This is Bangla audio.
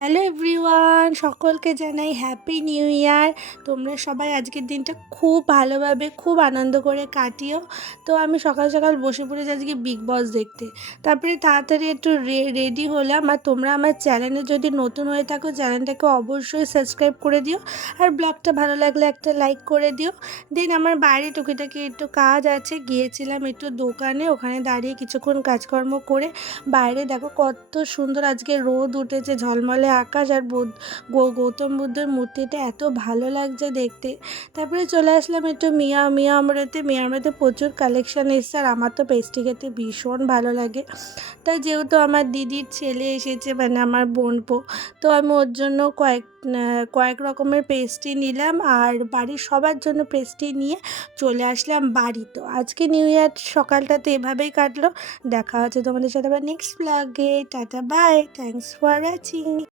হ্যালো এভরিওয়ান, সকলকে জানাই হ্যাপি নিউ ইয়ার। তোমরা সবাই আজকের দিনটা খুব ভালোভাবে খুব আনন্দ করে কাটিও। তো আমি সকাল সকাল বসে পড়েছি আজকে বিগ বস দেখতে। তারপরে তাড়াতাড়ি একটু রেডি হলাম। আর তোমরা আমার চ্যানেলে যদি নতুন হয়ে থাকো চ্যানেলটাকে অবশ্যই সাবস্ক্রাইব করে দিও। আর ব্লগটা ভালো লাগলে একটা লাইক করে দিও। দেন আমার বাইরে টুকিটাকি একটু কাজ আছে, গিয়েছিলাম একটু দোকানে, ওখানে দাঁড়িয়ে কিছুক্ষণ কাজকর্ম করে বাইরে দেখো কত সুন্দর আজকে রোদ উঠেছে, ঝলমলে আকাশ। আর গৌতম বুদ্ধের মূর্তিটা এত ভালো লাগছে দেখতে। তারপরে চলে আসলাম একটু মিয়ামরাতে প্রচুর কালেকশান এসছে। আর আমার তো পেস্ট্রি খেতে ভীষণ ভালো লাগে। তাই যেহেতু আমার দিদির ছেলে এসেছে, মানে আমার বোনপো, তো আমি ওর জন্য কয়েক রকমের পেস্ট্রি নিলাম। আর বাড়ির সবার জন্য পেস্ট্রি নিয়ে চলে আসলাম বাড়ি। তো আজকে নিউ ইয়ার সকালটা তো এভাবেই কাটলো। দেখা হচ্ছে তোমাদের সাথে আবার নেক্সট ব্লগে। Tata bye, thanks for watching.